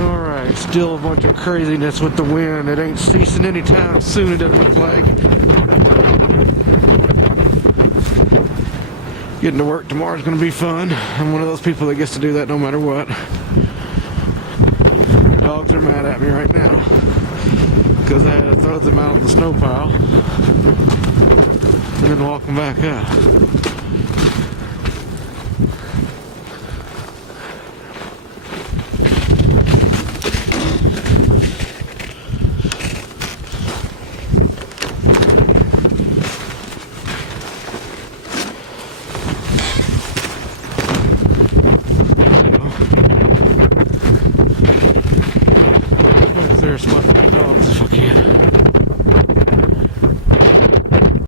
Alright, still a bunch of craziness with the wind. It ain't ceasing anytime soon, it doesn't look like. Getting to work tomorrow is going to be fun. I'm one of those people that gets to do that no matter what. Dogs are mad at me right now because I had to throw them out of the snow pile and then walk them back up.